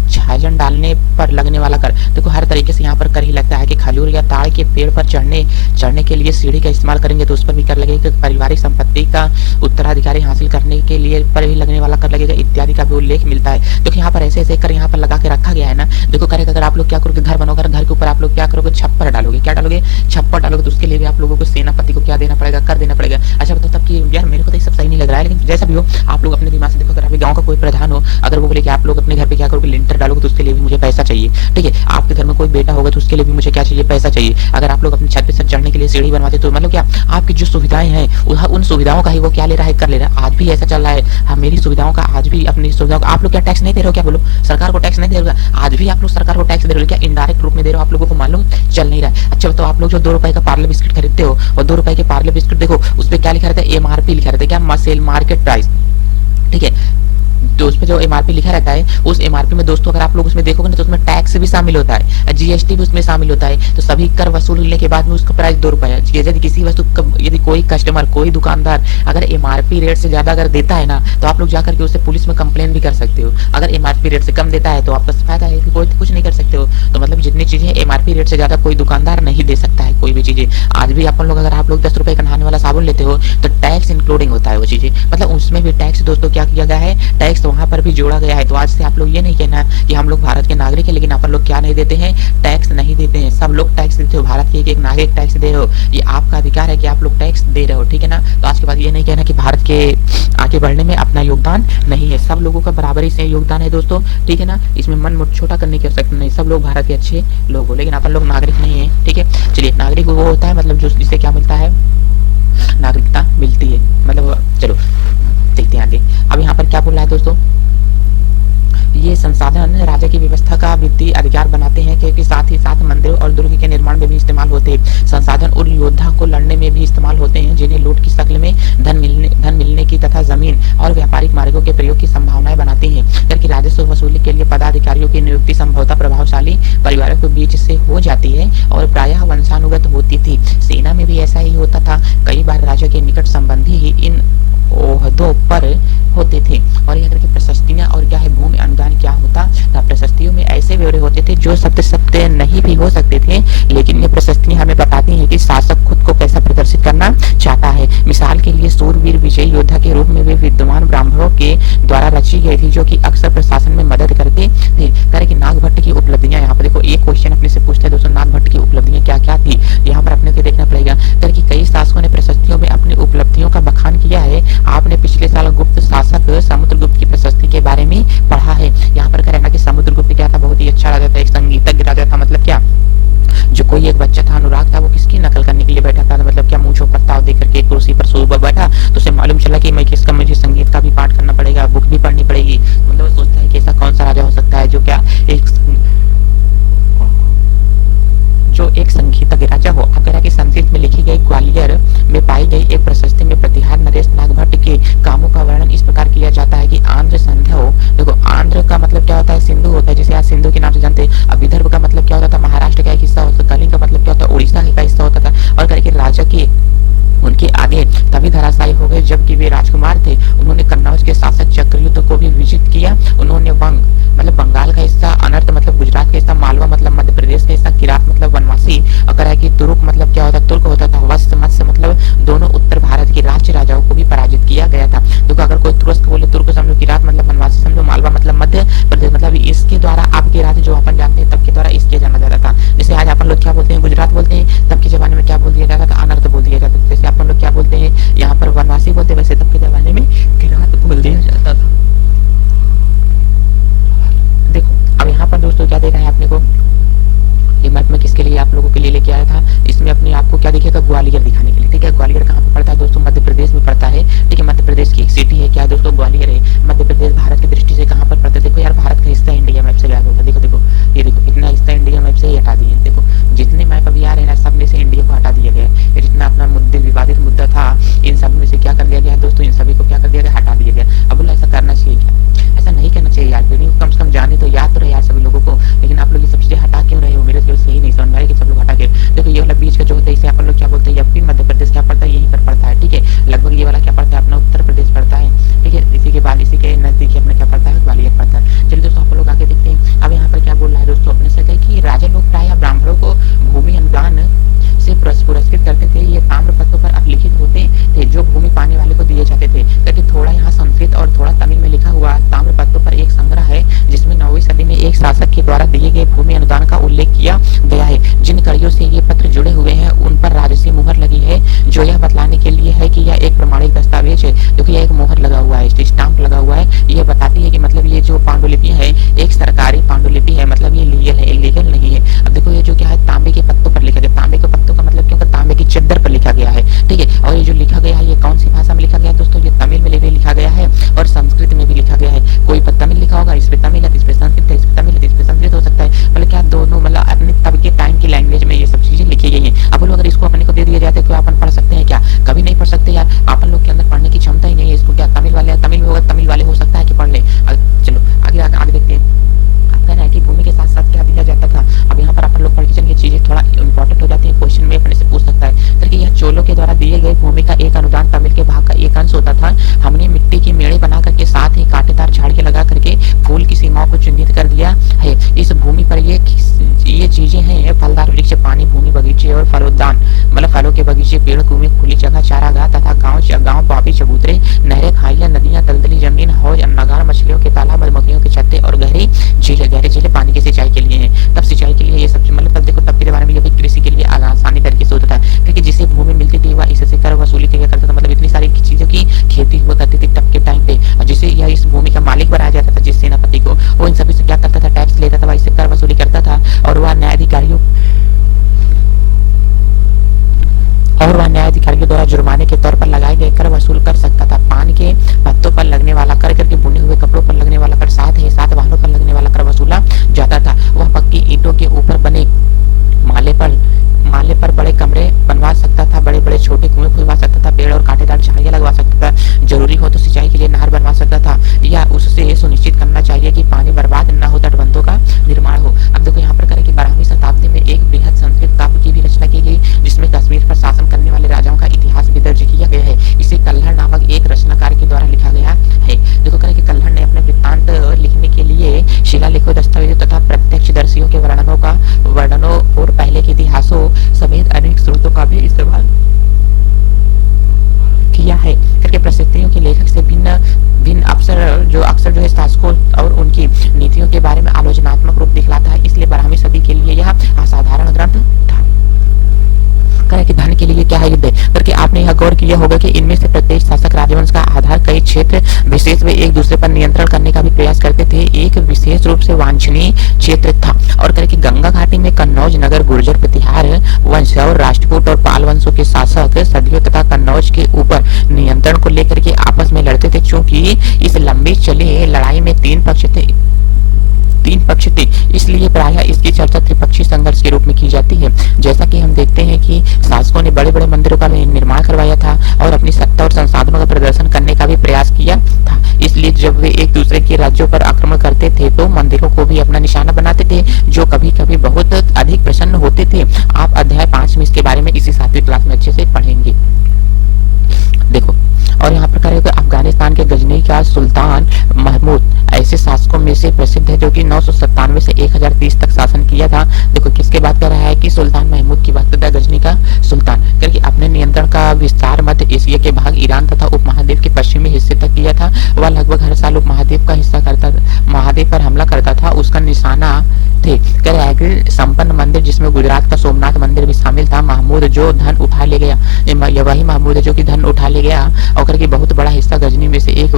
छाजन डालने पर लगने वाला कर। देखो हर तरीके से यहाँ पर कर ही लगता है कि खजूर या ताड़ के पेड़ पर चढ़ने के लिए सीढ़ी का इस्तेमाल करेंगे तो उस पर भी कर लगेगा, पारिवारिक संपत्ति का उत्तराधिकारी हासिल करने के लिए पर भी लगने वाला कर लगेगा इत्यादि का भी उल्लेख मिलता है। देखो यहाँ पर ऐसे ऐसे कर यहाँ पर लगा के रखा गया है ना। देखो करेगा अगर आप लोग क्या करोगे, घर बनोगे, घर के ऊपर आप लोग क्या करोगे, छप्पर डालोगे, क्या डालोगे, छप्पर डालोगे, तो उसके लिए भी आप लोगों को सेनापति को क्या देना पड़ेगा, कर देना पड़ेगा। अच्छा बताओ तब कि यार मेरे को तो सब सही नहीं लग रहा है, लेकिन जैसा भी हो आप लोग अपने दिमाग से देखो, अगर अभी गाँव का कोई प्रधान हो, अगर वो बोले कि आप लोग अपने घर पे क्या करोगे, लिंटर डालोगे, तो उसके लिए भी मुझे पैसा चाहिए, ठीक है। आपके घर में कोई बेटा होगा तो उसके लिए भी मुझे क्या चाहिए, पैसा चाहिए। अगर आप लोग अपनी छत पे छत चढ़ने के लिए सीढ़ी बनवाते तो मतलब क्या आपकी जो सुविधाएं हैं उन सुविधाओं का ही वो क्या ले रहा है, कर ले रहा है। आज भी ऐसा चल रहा है, हाँ मेरी सुविधाओं का आज भी अपनी सुविधाओं का। आप लोग क्या टैक्स नहीं दे रहे हो, क्या बोलो, सरकार को टैक्स नहीं दे रहे हो, आज भी आप लोग सरकार को टैक्स दे रहे हो, क्या इनडायरेक्ट रूप में दे रहे हो, आप लोगों को मालूम चल नहीं रहा है। अच्छा तो आप लोग जो 2 रुपए का पार्ले बिस्किट खरीदते हो और 2 रुपए के पार्ले बिस्किट देखो उस पर क्या लिखा रहता है, MRP लिखा रहता है, क्या सेल मार्केट प्राइस, ठीक है। तो उस पे जो MRP लिखा रहता है उस MRP में दोस्तों अगर आप लोग उसमें देखोगे ना तो उसमें टैक्स भी शामिल होता है, GST भी उसमें शामिल होता है। तो सभी कर वसूलने के बाद में उसका प्राइस 2 रुपए है। यदि किसी वस्तु यदि कोई कस्टमर कोई दुकानदार अगर MRP रेट से ज्यादा अगर देता है ना तो आप लोग जाकर के उससे पुलिस में कंप्लेन भी कर सकते हो। अगर MRP रेट से कम देता है तो आपका फायदा है कि कोई कुछ नहीं कर सकते हो। तो मतलब जितनी चीजें MRP रेट से ज्यादा कोई दुकानदार नहीं दे सकता है कोई भी चीजें। आज भी अपन लोग अगर आप लोग 10 रुपए का नहाने वाला साबुन लेते हो तो टैक्स इंक्लूडिंग होता है वो चीजें, मतलब उसमें भी टैक्स दोस्तों क्या किया गया है, टैक्स वहां पर भी जोड़ा गया है। तो आज से आप लोग ये नहीं कहना कि हम लोग भारत के नागरिक हैं लेकिन अपन लोग क्या नहीं देते हैं, टैक्स नहीं देते हैं। सब लोग टैक्स देते हो, भारत के एक नागरिक टैक्स दे रहे हो, ये आपका अधिकार है कि आप लोग टैक्स दे रहे हो, ठीक है ना। तो आज के बाद ये नहीं कहना कि भारत के आगे बढ़ने में अपना योगदान नहीं है, सब लोगों का बराबरी से योगदान है दोस्तों, ठीक है ना। इसमें मन मुठ छोटा करने की आवश्यकता नहीं, सब लोग भारत के अच्छे लोग हो लेकिन अपन लोग नागरिक नहीं है, ठीक है। चलिए नागरिक वो होता है मतलब जो जिसे क्या मिलता है, नागरिकता मिलती है, मतलब चलो देखते हैं आगे। अब यहाँ पर क्या बोल रहा है दोस्तों, ये संसाधन राजा की व्यवस्था का वित्तीय अधिकार बनाते हैं क्योंकि साथ ही साथ मंदिरों और दुर्ग के निर्माण में भी इस्तेमाल होते हैं। संसाधन उन योद्धा को लड़ने में भी इस्तेमाल होते हैं जिन्हें लूट की शक्ल में धन मिलने की तथा जमीन और व्यापारिक मार्गों के प्रयोग की संभावनाएं बनाती हैं। क्योंकि राजस्व वसूली के लिए पदाधिकारियों की नियुक्ति संभवतः प्रभावशाली परिवारों के बीच से हो जाती है और प्रायः वंशानुगत होती थी। सेना में भी ऐसा ही होता था, कई बार राजा के निकट संबंधी ही इन ओहदों पर होते थे। और यह करके प्रशस्तियां और क्या है, भूमि अनुदान क्या होता था, प्रशस्तियों में ऐसे ब्यौरे होते थे जो सत्य नहीं भी हो सकते थे, लेकिन ये प्रशस्तियां हमें बताती हैं कि शासक खुद को कैसा प्रदर्शित करना चाहता है। मिसाल के लिए सूरवीर विजयी योद्धा के रूप में वे विद्वान ब्राह्मणों के द्वारा रची गई थी जो कि अक्सर प्रशासन में मदद करते थे। कि नाग भट्ट की उपलब्धियां, यहाँ पर देखो एक क्वेश्चन अपने से पूछता है दोस्तों, नाग भट्ट की उपलब्धियां क्या क्या थी, यहाँ पर अपने को देखना पड़ेगा। कि कई शासकों ने प्रशस्तियों में अपनी उपलब्धियों का बखान किया है। आपने पिछले साल गुप्त शासक समुद्रगुप्त की प्रशस्ति के बारे में पढ़ा है। यहाँ पर कहना कि समुद्रगुप्त क्या था, बहुत ही अच्छा राजा था, एक संगीतज्ञ राजा था। मतलब क्या, जो कोई एक बच्चा था अनुराग था वो किसकी नकल करने के लिए बैठा था, मतलब क्या मूंछों पर ताव देकर के कुर्सी पर सुबह बैठा तो उसे मालूम चला कि मैं किसका, मुझे संगीत का भी पाठ करना पड़ेगा, बुक भी पढ़नी पड़ेगी। मतलब वो सोचता है कि ऐसा कौन सा राजा हो सकता है जो एक संगीतज्ञ राजा हो। अब कह रहा है कि संस्कृत में लिखी गई ग्वालियर में पाई गई एक प्रशस्ति में प्रतिहार नरेश नागभट्ट के कामों का वर्णन इस प्रकार किया जाता है कि आंध्र संध्या हो। देखो आंध्र का मतलब क्या होता है, सिंधु होता है, जिसे आज सिंधु के नाम से जानते हैं। अब विदर्भ का मतलब क्या होता था, महाराष्ट्र का एक हिस्सा होता था। कलिंग का मतलब क्या होता है, उड़ीसा का हिस्सा होता था। और करके राजा की उनके आगे तभी धराशायी हो गए जबकि वे राजकुमार थे। उन्होंने कन्नौज के शासक चक्रयुद्ध को भी विजित किया। उन्होंने वंग मतलब बंगाल का हिस्सा, अनर्थ मतलब गुजरात का हिस्सा, मालवा मतलब मध्य प्रदेश का हिस्सा, किरात मतलब वनवासी, और कि तुर्क मतलब क्या होता है, तुर्क होता था। वत्स मत्स्य मतलब दोनों उत्तर भारत के राज्य राजाओं को भी पराजित किया गया था। देखो अगर कोई तुरस्क बोले, तुर्क समझो, किरात मतलब वनवासी समझो, मालवा मतलब मध्य प्रदेश, मतलब इसके द्वारा आपके राज्य जो अपन जानते हैं तब के द्वारा इसके जाना जाता था। मैं किसके लिए आप लोगों के लिए लेके आया था, इसमें अपने आपको क्या दिखेगा, ग्वालियर दिखाने के लिए। ठीक है, ग्वालियर कहाँ पे पड़ता है दोस्तों, मध्य प्रदेश में पड़ता है। ठीक है, मध्य प्रदेश की एक सिटी है, क्या है दोस्तों, ग्वालियर है। मध्य प्रदेश भारत की दृष्टि से कहाँ पर पड़ता है, देखो यार भारत का हिस्सा इंडिया मैप से गायब होगा। देखो देखो ये देखो, इतना हिस्सा इंडिया मैप से ही हटा दिए। देखो जितने मैप अभी आ रहे हैं ना, सब में से इंडिया को हटा दिया गया है। ये जितना अपना मुद्दे विवादित मुद्दा था, इन सब में से क्या कर दिया गया दोस्तों, इन सभी को क्या कर दिया गया, हटा दिया गया। अब बोला ऐसा करना चाहिए क्या, ऐसा नहीं करना चाहिए यार, वीडियो कम से कम जाने तो, याद तो रहे यार सभी लोगों को। लेकिन आप लोग ये सब चीजें हटा क्यों रहे हो, मेरे को सही नहीं समझ में आ रहा है कि सब लोग हटा के। देखो ये वाला बीच का जो होता है, इसे आप लोग क्या बोलते हैं, यूपी मध्य प्रदेश क्या पड़ता है, यहीं पर पड़ता है। ठीक है, लगभग ये वाला क्या पड़ता है, अपना उत्तर प्रदेश पड़ता है। ठीक है, इसी के बाद इसी के नजदीक अपना क्या पड़ता है, ग्वालियर पड़ता है। चलिए दोस्तों आप लोग आगे देखते हैं। अब यहाँ पर क्या बोल रहा है दोस्तों, अपने से कि राजा लोग प्राय ब्राह्मणों को भूमि अनुदान से पुरस्कृत करते थे। ये ताम्र पत्रों पर अलिखित होते थे जो भूमि पाने वाले को दिए जाते थे। करके थोड़ा यहाँ संस्कृत और थोड़ा तमिल में लिखा हुआ ताम्र पत्रों पर एक संग्रह है, जिसमें 9वीं सदी में एक शासक के द्वारा दिए गए भूमि अनुदान का उल्लेख किया गया है। जिन कड़ियों से ये पत्र जुड़े हुए हैं उन पर राजसी मुहर लगी है, जो यह बतलाने के लिए है कि यह एक प्रमाणिक दस्तावेज है। क्योंकि यह एक मोहर लगा हुआ है, स्टाम्प लगा हुआ है, यह बताती है कि मतलब ये जो पांडुलिपियां है एक सरकारी पांडुलिपि है, मतलब ये लीगल है, इलीगल नहीं है। अब देखो ये जो क्या है, तांबे के पत्तों पर लिखा गया। तांबे के पत्तों का मतलब क्योंकि तांबे की चद्दर पर लिखा गया है। ठीक है, और ये जो लिखा गया है ये कौन सी भाषा में लिखा गया है दोस्तों, ये तमिल में भी लिखा गया है और संस्कृत में भी लिखा गया है। कोई पर तमिल लिखा होगा, इस पे तमिल है, इस पे संस्कृत है, इस पे तमिल है, इस पे संस्कृत हो सकता है। मतलब क्या दोनों मतलब अपने तब के टाइम की लैंग्वेज में ये सब चीजें लिखी गई हैं। अब लोग अगर इसको अपने को दे दिया जाता है तो अपन पढ़ सकते हैं क्या, कभी नहीं पढ़ सकते यार। अपन लोग के अंदर पढ़ने की क्षमता ही नहीं है। इसको क्या तमिल वाले तमिल में होगा, तमिल वाले हो सकता है कि पढ़ ले। चलो आगे आगे देखते हैं। कि भूमि के साथ साथ क्या दिया जाता था। अब यहाँ पर अपन लोग पढ़ के चलिए, चीजें थोड़ा इंपॉर्टेंट हो जाती है, क्वेश्चन में अपने से पूछ सकता है। तो यह चोलों के द्वारा दिए गए भूमि का एक अनुदान तमिल के भाग का एक अंश होता था। हमने मिट्टी की मेड़े बना करके साथ ही कांटेदार झाड़ियां लगा करके फूल की सीमाओं को चिन्हित कर दिया है। इस भूमि पर ये चीजें हैं, फलदार वृक्ष, पानी, भूमि, बगीचे और फलोद्यान, मतलब फलों के बगीचे, पेड़, कुएं, खुली जगह, चारागाह तथा गाँव बाबी, चबूतरे, नहरें, खाइयां, नदियां, दलदली जमीन, हौज, अन्नागार, मछलियों के तालाब, मधुमक्खियों के छत्ते और गहरी झीलें पानी की सिंचाई के लिए हैं। तब सिंचाई के लिए ये सब मतलब तब देखो तब के बारे में ये कृषि के लिए आसानी तरीके से होता था, क्योंकि जिसे भूमि मिलती थी वह इससे कर वसूली किया करता था। मतलब इतनी सारी चीजों की खेती हुआ करती थी तब के टाइम पे, और जिसे यह इस भूमि का मालिक बनाया जाता था, जिस सेनापति को, वो इन सभी से क्या करता था, टैक्स लेता था, वह इससे कर वसूली करता था। और वह न्यायाधिकारियों द्वारा जुर्माने के तौर पर लगाए गए कर वसूल कर सकता था। पान के पत्तों पर लगने वाला कर, करके बुने हुए कपड़ों पर लगने वाला कर, साथ ही साथ वाहनों पर लगने वाला कर वसूला जाता था। वह पक्की ईंटों के ऊपर बने माले पर बड़े कमरे बनवा सकता था, बड़े बड़े छोटे कुएं खुदवा सकता था, पेड़ और कांटेदार झाड़ियां लगवा सकता था। जरूरी हो तो सिंचाई के लिए नहर बनवा सकता था, या उससे सुनिश्चित करना चाहिए कि पानी बर्बाद न हो, तटबंधों का निर्माण हो। अब देखो यहाँ पर करें कि 12वीं शताब्दी में एक बृहद संस्कृत काव्य की भी रचना की गई, जिसमें कश्मीर पर शासन करने वाले राजाओं का इतिहास भी दर्ज किया गया है। इसे कल्हड़ नामक एक रचनाकार के द्वारा लिखा गया है। देखो करें कि कल्हड़ ने अपने वृत्तांत लिखने के लिए शिलालेखों, दस्तावेजों तथा प्रत्यक्षदर्शियों के वर्णनों और पहले के इतिहासों समेत अनेक स्रोतों का भी इस्तेमाल किया है। करके प्रसिद्धियों के लेखक से भिन्न अक्सर जो है शासकों और उनकी नीतियों के बारे में आलोचनात्मक रूप दिखलाता है। इसलिए 12वीं सदी के लिए यह असाधारण ग्रंथ था। कि धन के लिए क्या है युद्ध, करके आपने यह गौर किया होगा कि इनमें से प्रत्येक शासक राजवंश का आधार कई क्षेत्र विशेष वे एक दूसरे पर नियंत्रण करने का भी प्रयास करते थे। एक विशेष रूप से वांछनीय क्षेत्र था और करके गंगा घाटी में कन्नौज नगर, गुर्जर, प्रतिहार वंश और राष्ट्रकूट और पाल वंशों के शासक सदियों तथा कन्नौज के ऊपर नियंत्रण को लेकर के आपस में लड़ते थे। चूंकि इस लंबी चली लड़ाई में तीन पक्ष थे, इसलिए प्रायः इसकी चर्चा त्रिपक्षीय संघर्ष के रूप में की जाती है। जैसा कि हम देखते हैं कि शासकों ने बड़े बड़े मंदिरों का निर्माण करवाया था और अपनी सत्ता और संसाधनों का प्रदर्शन करने का भी प्रयास किया था। इसलिए जब वे एक दूसरे के राज्यों पर आक्रमण करते थे तो मंदिरों को भी अपना निशाना बनाते थे, जो कभी कभी बहुत अधिक प्रसन्न होते थे। आप अध्याय 5 में इसके बारे में इसी 7वीं क्लास में अच्छे से पढ़ेंगे। देखो और यहाँ पर करेगा अफगानिस्तान के गजनी का सुल्तान महमूद ऐसे शासकों में से प्रसिद्ध है, जो कि 997 से 1030 तक शासन किया था। देखो किसके बात कर रहा है कि सुल्तान महमूद की बात करता है, गजनी का सुल्तान, क्योंकि अपने नियंत्रण का विस्तार मध्य एशिया के भाग, ईरान तथा उपमहाद्वीप के पश्चिमी हिस्से तक किया था। वह लगभग हर साल उपमहाद्वीप का हिस्सा करता महाद्वीप पर हमला करता था। उसका निशाना थे संपन्न मंदिर, जिसमें गुजरात का सोमनाथ मंदिर भी शामिल था। महमूद जो धन उठा ले गया, वही महमूद है जो कि धन उठा ले गया और करके बहुत बड़ा हिस्सा गजनी में से एक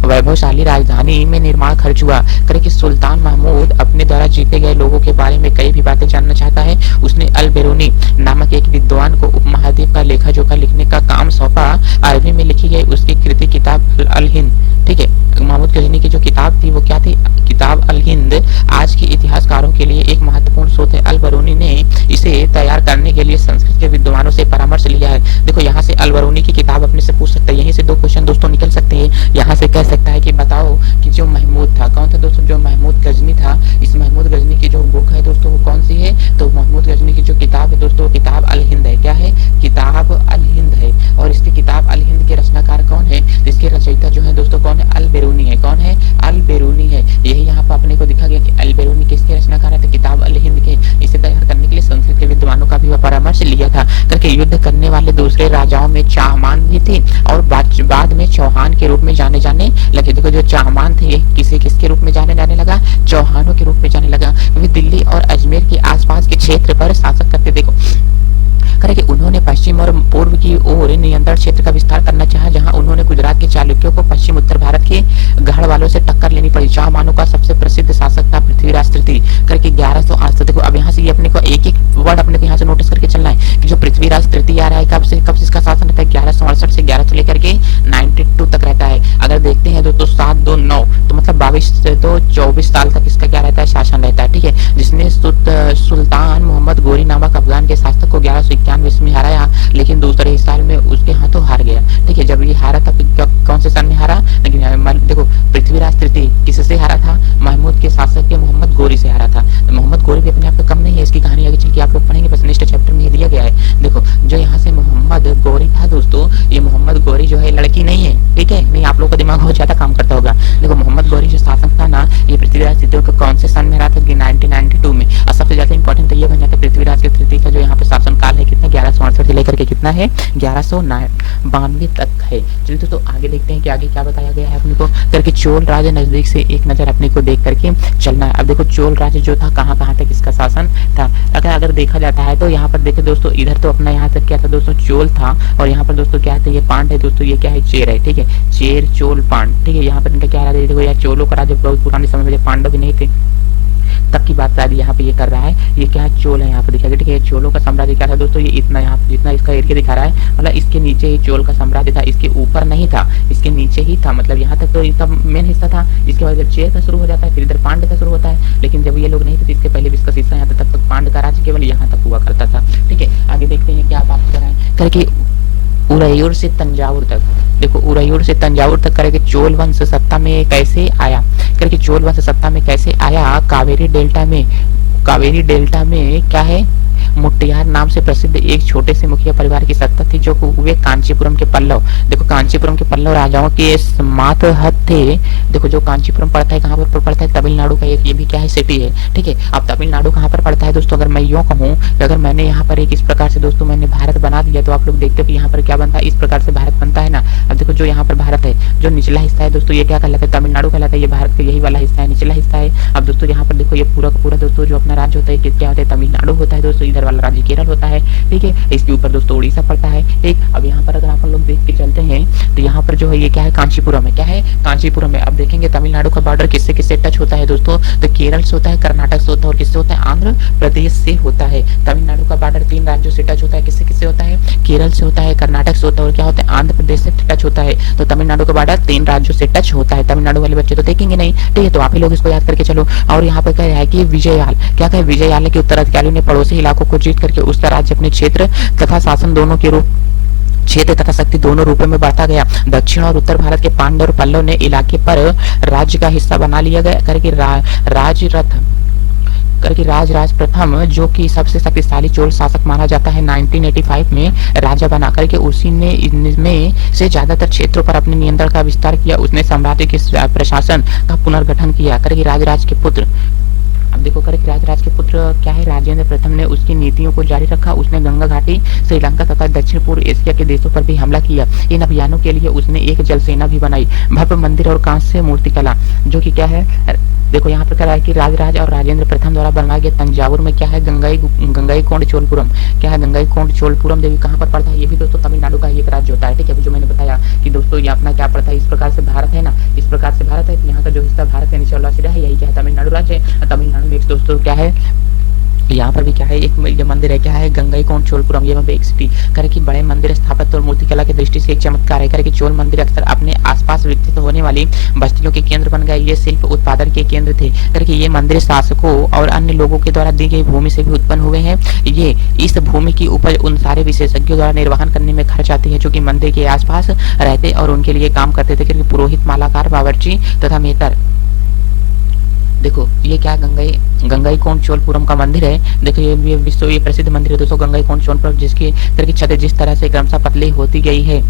वैभवशाली राजधानी में निर्माण खर्च हुआ। करके सुल्तान महमूद अपने द्वारा जीते गए लोगों के बारे में कई भी बातें जानना चाहता है। उसने अल बेरूनी नामक एक विद्वान को उपमहाद्वीप का लेखा जोखा लिखने का काम सौंपा। अरबी में लिखी गई उसकी कृति किताब अल हिंद, ठीक है, महमूद गजनी की जो किताब थी वो क्या थी, किताब अल हिंद, आज के इतिहासकारों के लिए एक महत्वपूर्ण स्रोत है। अल बरूनी ने इसे तैयार करने के लिए संस्कृत के विद्वानों से परामर्श लिया है। देखो यहाँ से अल बरूनी की किताब अपने से पूछ सकते हैं, यहीं से दो क्वेश्चन दोस्तों निकल सकते हैं। यहाँ से कह सकता है कि बताओ कि जो महमूद था, कौन था दोस्तों, जो महमूद गजनी था, इस महमूद गजनी की जो बुक है दोस्तों वो कौन सी है, तो महमूद गजनी की जो किताब है दोस्तों, किताब अल हिंद है। क्या है, किताब अल हिंद है। और इसकी किताब अल हिंद के रचनाकार कौन है, इसके रचयिता जो है दोस्तों कौन है, अल बेरूनी है। कौन है, अल बेरूनी है। यही यहाँ पर अपने को दिखा गया कि अल बेरूनी किसके रचनाकार है, तो किताब अल हिंद के। इसे तैयार करने के लिए संस्कृत के विद्वानों का भी परामर्श लिया था। करके युद्ध करने वाले दूसरे राजाओं में चाहमान भी थे और बाद में चौहान के रूप में जाने लगे। देखो जो चाहमान थे किसके रूप में जाने लगा, चौहानों के रूप में जाने लगा। वे दिल्ली और अजमेर के आसपास के क्षेत्र पर शासन करते। देखो करे कि उन्होंने पश्चिम और पूर्व की ओर नियंत्रण क्षेत्र का विस्तार करना चाहा, जहां उन्होंने गुजरात के चालुक्यों को पश्चिम उत्तर भारत के गढ़ वालों से टक्कर लेनी पड़ी। चाहमानों का सबसे प्रसिद्ध शासक था पृथ्वीराज तृतीय, करके 1108। देखो अब यहाँ से ये अपने को एक वर्ड अपने को यहाँ से नोटिस करके चलना है कि जो पृथ्वीराज तृतीय आ रहा है कब से इसका शासन रहता है, 1168 से 1100 लेकर के 92 तक रहता है। अगर देखते हैं दोस्तों 7 2 9 तो मतलब 22 से तो 24 साल तक इसका क्या रहता है, शासन रहता है, ठीक है। जिसने सुल्तान मोहम्मद गोरी नामक अफगान के शासक को 1191 में हराया, लेकिन दूसरे साल में उसके हाथों हार गया, ठीक है। जब ये हारा था कौन से साल में हारा, लेकिन देखो पृथ्वीराज तृतीय किससे हारा था, महमूद के शासक के मोहम्मद गोरी से हारा था। तो मोहम्मद गोरी भी अपने आप में कम नहीं है, इसकी कहानी आगे चल के आप लोग पढ़ेंगे, बस नेक्स्ट चैप्टर में ये दिया गया है। देखो जो यहाँ से मोहम्मद गोरी था दोस्तों, ये मोहम्मद गोरी जो है लड़की नहीं है, ठीक है, नहीं आप लोग का दिमाग बहुत ज्यादा काम करता होगा। देखो मोहम्मद गोरी जो शासक था ना, ये पृथ्वीराज तृतीय को कौन से सन में हरा था, 1992 में। और सबसे ज्यादा इंपॉर्टेंट तो ये बन जाता है पृथ्वीराज के तृतीय का जो यहाँ पे शासन काल है कितना, 1168 से लेकर के कितना है, 1192 तक है। चलिए दोस्तों आगे देखते हैं कि आगे क्या बताया गया है अपने को। करके चोल राज नजदीक से एक नजर अपने को देख करके चलना है। अब देखो चोल राज जो था कहाँ तक इसका शासन था, अगर देखा जाता है तो यहाँ पर देखो दोस्तों, इधर तो अपना यहाँ तक क्या था दोस्तों, चोल था, और यहाँ पर दोस्तों क्या है, ये पांड है दोस्तों, ये क्या है, चेर है, ठीक है, चेर चोल पांड, ठीक है। यहाँ पर इनका क्या रहा है, देखो यार चोलों का राज्य बहुत पुराने समय में जब पांडव भी नहीं थे तब की बात शायद यहाँ पे ये कर रहा है। ये क्या है, चोल है, यहाँ पे दिखा गया, ठीक है। चोलों का साम्राज्य क्या था दोस्तों, ये इतना यहाँ जितना इसका एरिया दिखा रहा है, मतलब इसके नीचे ही चोल का साम्राज्य था, इसके ऊपर नहीं था, इसके नीचे ही था, मतलब यहाँ तक तो इसका मेन हिस्सा था। इसके बाद जब चेर का शुरू हो जाता है फिर इधर पांड का शुरू होता है, लेकिन जब ये लोग नहीं थे तो इसके पहले भी इसका हिस्सा यहाँ तक पांड का राज्य केवल यहाँ तक हुआ करता था, ठीक है। आगे देखते हैं क्या बात कर रहा है, करके उरैयूर से तंजावुर तक। देखो उरैयूर से तंजावुर तक करके चोल वंश सत्ता में कैसे आया, करके चोल वंश सत्ता में कैसे आया, कावेरी डेल्टा में क्या है, मुट्टियार नाम से प्रसिद्ध एक छोटे से मुखिया परिवार की सत्ता थी, जो वे कांचीपुरम के पल्लव, देखो कांचीपुरम के पल्लव राजाओं के समातहत थे। देखो जो कांचीपुरम पड़ता है कहाँ पर पड़ता है, तमिलनाडु का एक ये भी क्या है, सिटी है, ठीक है। अब तमिलनाडु कहाँ पर पड़ता है दोस्तों, अगर मैं यूँ कहूँ कि अगर मैंने यहाँ पर एक इस प्रकार से दोस्तों मैंने भारत बना दिया, तो आप लोग देखते हो कि यहाँ पर क्या बनता है, इस प्रकार से भारत बनता है ना। अब देखो जो यहाँ पर भारत है, जो निचला हिस्सा है दोस्तों, ये क्या कहलाता है, तमिलनाडु कहलाता है, ये भारत का यही वाला हिस्सा है, निचला हिस्सा है। अब दोस्तों यहाँ पर देखो ये पूरा का पूरा दोस्तों जो अपना राज्य होता है क्या होता है, तमिलनाडु होता है दोस्तों, इधर वाला राज्य केरल होता है, ठीक है। इसके ऊपर दोस्तों उड़ीसा पड़ता है, ठीक। अब यहाँ पर अगर आप लोग देख के चलते हैं तो यहाँ पर जो है ये क्या है, कांचीपुरम है, क्या है, कांचीपुरम है। अब देखेंगे तमिलनाडु का बॉर्डर किससे किससे टच होता है दोस्तों, तो केरल से होता है, कर्नाटक से होता है, और किससे होता है, आंध्र प्रदेश से होता है। तमिलनाडु का बॉर्डर 3 राज्यों से टच होता है, किससे किससे होता है, केरल से होता है, कर्नाटक से होता है, और क्या होता है, आंध्र प्रदेश से टच होता है। तो तमिलनाडु का बॉर्डर 3 राज्यों से टच होता है। तमिलनाडु वाले बच्चे तो देखेंगे नहीं, ठीक है, तो आप ही लोग इसको याद करके चलो। और यहाँ पर क्या है कि विजययाल, क्या कहे, विजययाल के उत्तराधिकारी ने पड़ोसी इलाकों को जीत करके उसका राज्य अपने क्षेत्र तथा शासन दोनों के रूप, क्षेत्र तथा शक्ति दोनों रूपों में बांटा गया। दक्षिण और उत्तर भारत के पांड्य और पल्लव ने इलाके पर राज्य का हिस्सा बना लिया गया, करके राज प्रथम जो कि सबसे शक्तिशाली चोल शासक माना जाता है 1985 में राजा बना करके उसी ने इनमें से ज्यादातर क्षेत्रों पर अपने नियंत्रण का विस्तार किया। उसने साम्राज्य के प्रशासन का पुनर्गठन किया, करके राजराज के पुत्र। अब देखो करके राजराज के पुत्र क्या है, राजेंद्र प्रथम ने उसकी नीतियों को जारी रखा। उसने गंगा घाटी, श्रीलंका तथा दक्षिण पूर्व एशिया के देशों पर भी हमला किया। इन अभियानों के लिए उसने एक जल सेना भी बनाई। भव्य मंदिर और कांस्य मूर्तिकला, जो कि क्या है, देखो यहाँ पर क्या है कि राजराज और राजेंद्र प्रथम द्वारा बनवाया गया तंजावुर में क्या है, गंगाईकोंड चोलपुरम, क्या है, गंगाईकोंड चोलपुरम देवी कहाँ पर पड़ता है, ये भी दोस्तों तमिलनाडु का एक राज्य होता है, ठीक है। अभी जो मैंने बताया कि दोस्तों ये अपना क्या पड़ता है, इस प्रकार से भारत है ना, इस प्रकार से भारत है, यहाँ का जो हिस्सा भारत का नीचे वाला सिरा है यही क्या है, तमिलनाडु राज्य है। तमिलनाडु में दोस्तों क्या है, यहाँ पर भी क्या है, एक ये मंदिर है, क्या है, गंगईकोंड चोलपुरम, ये एक सिटी करे कि बड़े मंदिर स्थापत्य और मूर्तिकला की दृष्टि से एक चमत्कार है। करे कि चोल मंदिर अक्सर अपने आसपास विकसित होने वाली बस्तियों के केंद्र बन गए। ये शिल्प उत्पादन के केंद्र थे। करे कि ये मंदिर शासकों और अन्य लोगों के द्वारा दी गई भूमि से भी उत्पन्न हुए हैं। ये इस भूमि की उपज उन सारे विशेषज्ञों द्वारा निर्वहन करने में खर्च आती है जो कि मंदिर के आसपास रहते और उनके लिए काम करते थे। क्योंकि पुरोहित, मालाकार, बावर्ची तथा मेहतर। देखो ये क्या, गंगईकोंड चोलपुरम का मंदिर है। देखो ये विश्व ये प्रसिद्ध मंदिर है दोस्तों, गंगईकोंड चोलपुरम, जिसकी छत जिस तरह से क्रमशः पतली होती गई है,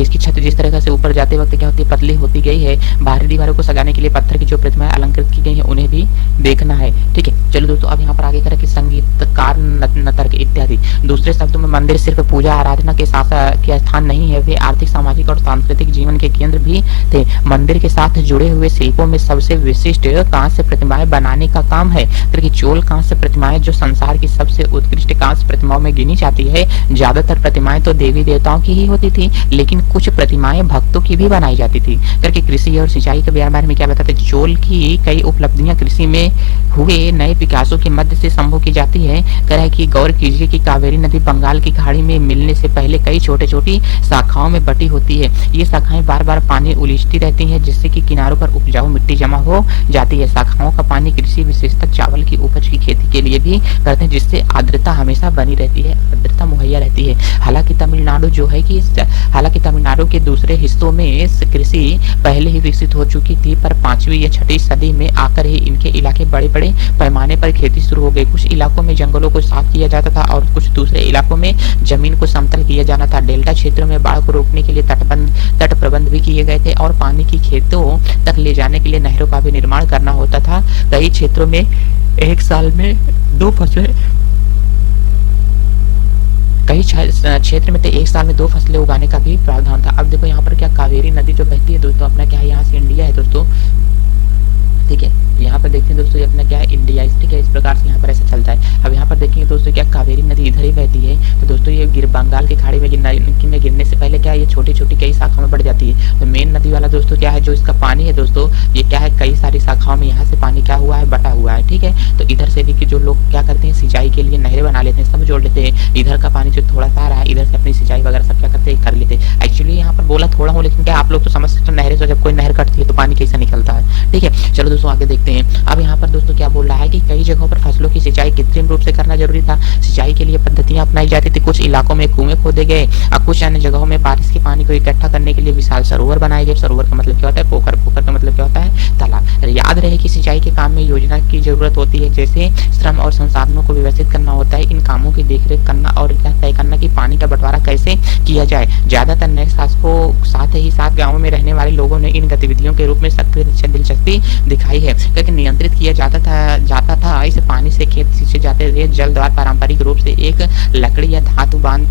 इसकी छत जिस तरह से ऊपर जाते वक्त क्या होती है, पतली होती गई है। बाहरी दीवारों को सजाने के लिए पत्थर की जो प्रतिमाएं अलंकृत की गई है उन्हें भी देखना है। ठीक है, चलो दोस्तों अब यहाँ पर आगे करें कि संगीतकार, नर्तक इत्यादि। दूसरे शब्दों में मंदिर सिर्फ पूजा आराधना के स्थान नहीं है, वे आर्थिक, सामाजिक और सांस्कृतिक जीवन के केंद्र भी थे। मंदिर के साथ जुड़े हुए शिल्पों में सबसे विशिष्ट कांस्य प्रतिमाएं बनाने का काम है। क्योंकि चोल कांस्य प्रतिमाएं जो संसार की सबसे उत्कृष्ट कांस्य प्रतिमाओं में गिनी जाती है। ज्यादातर प्रतिमाएं तो देवी देवताओं की ही होती थी, लेकिन कुछ प्रतिमाएं भक्तों की भी बनाई जाती थी। करके कृषि और सिंचाई के बारे में क्या बताते हैं, चोल की कई उपलब्धियां कृषि में हुए नए विकासों के मध्य से संभव की जाती है। कह कि गौर कीजिए कि कावेरी नदी बंगाल की खाड़ी में मिलने से पहले कई छोटे छोटी शाखाओं में बटी होती है। ये शाखाएं बार बार पानी उलीचती रहती हैं, जिससे कि किनारों पर उपजाऊ मिट्टी जमा हो जाती है। शाखाओं का पानी कृषि, विशेषतः चावल की उपज की खेती के लिए भी करते हैं, जिससे आर्द्रता हमेशा बनी रहती है, आर्द्रता मुहैया रहती है। हालांकि तमिलनाडु के दूसरे हिस्सों में कृषि पहले ही विकसित हो चुकी थी, पर 5वीं या 6वीं सदी में आकर ही इनके इलाके बड़े बड़े पैमाने पर खेती शुरू हो गई। कुछ इलाकों में जंगलों को साफ किया जाता था और कुछ दूसरे इलाकों में जमीन को समतल किया जाना था। डेल्टा क्षेत्रों में बाढ़ को रोकने के लिए तट प्रबंध भी किए गए थे और पानी की खेतों तक ले जाने के लिए नहरों का भी निर्माण करना होता था। कई क्षेत्रों में एक साल में 2 फसलें कई क्षेत्र में तो एक साल में 2 फसलें उगाने का भी प्रावधान था। अब देखो यहाँ पर क्या, कावेरी नदी जो बहती है दोस्तों, अपना क्या है, यहाँ से इंडिया है दोस्तों। ठीक है, यहाँ पर देखते हैं दोस्तों ये अपना क्या है, इंडिया। ठीक है, इस प्रकार से यहाँ पर ऐसा चलता है। अब यहाँ पर देखेंगे दोस्तों क्या, कावेरी नदी इधर ही बहती है। तो दोस्तों ये बंगाल की खाड़ी में गिरने से पहले क्या, ये छोटी छोटी कई शाखाओं में बढ़ जाती है। तो मेन नदी वाला दोस्तों क्या है, जो इसका पानी है दोस्तों, ये क्या है, कई सारी शाखाओं में यहाँ से पानी क्या हुआ है, बटा हुआ है। ठीक है, तो इधर से भी जो लोग क्या करते हैं, सिंचाई के लिए नहरें बना लेते हैं, सब जोड़ लेते हैं। इधर का पानी जो थोड़ा सा आ रहा है, इधर से अपनी सिंचाई वगैरह सब क्या करते हैं, कर लेते हैं। एक्चुअली यहाँ पर बोला थोड़ा हूँ, लेकिन क्या आप लोग तो समझ सकते हो, नहरें से जब कोई नहर कटती है तो पानी कैसे निकलता है। ठीक है, चलो दोस्तों आगे देखते हैं। अब यहाँ पर दोस्तों क्या बोल रहा है कि कई जगहों पर फसलों की सिंचाई कृत्रिम रूप से करना जरूरी था। सिंचाई के लिए पद्धतियां अपनाई जाती थी। कुछ इलाकों में कुएं खोदे गए और कुछ अन्य जगहों में बारिश के पानी को इकट्ठा करने के लिए विशाल सरोवर बनाए गए। सरोवर का मतलब क्या होता है, पोखर। पोखर का मतलब क्या होता है, तालाब। याद रहे कि सिंचाई के काम में योजना की जरूरत होती है, जैसे श्रम और संसाधनों को व्यवस्थित करना होता है। इन कामों की देखरेख करना और तय करना कि पानी का बंटवारा कैसे किया जाए। ज्यादातर नए शासकों साथ ही साथ गाँवों में रहने वाले लोगों ने इन गतिविधियों के रूप में सक्रिय दिलचस्पी दिखाई है, क्योंकि नियंत्रित किया जाता था। इस पानी से खेत सींचे जाते थे। जल द्वार पारंपरिक रूप से एक लकड़ी या धातु बांध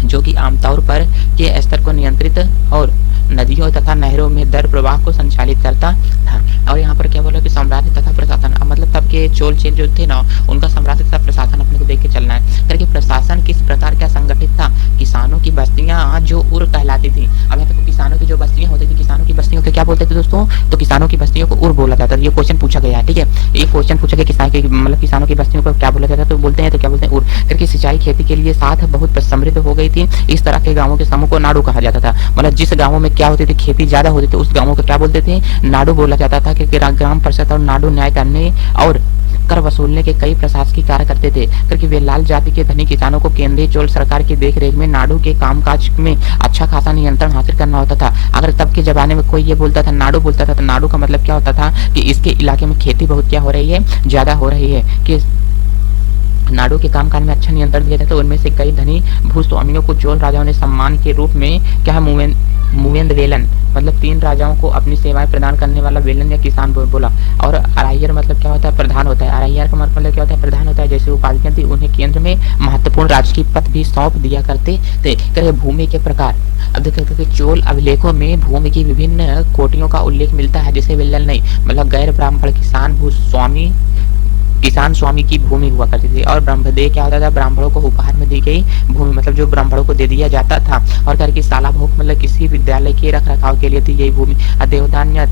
जो कि आमतौर पर के स्तर को नियंत्रित और नदियों तथा नहरों में दर प्रवाह को संचालित करता था। और यहाँ पर क्या बोला कि साम्राज्य तथा प्रशासन, मतलब तब के चोल जो थे ना, उनका साम्राज्य तथा प्रशासन अपने को देख के चलना है। करके प्रशासन किस प्रकार क्या संगठित था, किसानों की बस्तियां जो उर कहलाती थी। अब यहाँ पे किसानों की जो बस्तियां होती थी, किसानों की बस्तियों को क्या बोलते थे दोस्तों, तो किसानों की बस्तियों को उर बोला जाता था। ये क्वेश्चन पूछा गया है। ठीक है, ये क्वेश्चन पूछा गया किसान के मतलब किसानों की बस्तियों को क्या बोला जाता है, तो बोलते हैं तो क्या बोलते हैं, उर। करके सिंचाई खेती के लिए साथ बहुत समृद्ध हो गई थी। इस तरह के गाँवों के समूह को नाडू कहा जाता था। मतलब जिस गाँवों में क्या होती थी, खेती ज्यादा होती थी, उस गाँवों को क्या बोलते थे, नाडू बोला जाता था। क्योंकि ग्राम परिषद और नाडू न्याय करने और कर वसूलने के कई प्रशासकीय कार्य करते थे। क्योंकि वे लाल जाति के धनी किसानों को केंद्रीय चोल सरकार की देखरेख में नाडू के कामकाज में अच्छा खासा नियंत्रण हासिल करना होता था। अगर तब के जमाने में कोई ये बोलता था, नाडू बोलता था, तो नाडू का मतलब क्या होता था कि इसके इलाके में खेती बहुत क्या हो रही है, ज्यादा हो रही है। कि नाडू के कामकाज में अच्छा नियंत्रण दिया जाता। तो उनमें से कई धनी भूस्वामियों को चोल राजाओं ने सम्मान के रूप में क्या मुवेंद वेलन, मतलब 3 राजाओं को अपनी सेवाएं प्रदान करने वाला वेलन या किसान बोला। और अराइयर मतलब क्या होता है, प्रधान होता है। अराइयर का मतलब क्या होता है, प्रधान होता है। जैसे उपाधियां थी, उन्हें केंद्र में महत्वपूर्ण राजकीय पद भी सौंप दिया करते थे। भूमि के प्रकार, अब देखते चोल अभिलेखों में भूमि की विभिन्न कोटियों का उल्लेख मिलता है। जैसे वेलन नहीं, मतलब गैर ब्राह्मण किसान स्वामी की भूमि हुआ करती थी। और ब्रह्मदेय क्या होता था, ब्राह्मणों को उपहार में दी गई भूमि, मतलब जो ब्राह्मणों को दे दिया जाता था। और करके साला भोग मतलब किसी विद्यालय के रख रखाव के लिए दी गई भूमि। देवदान या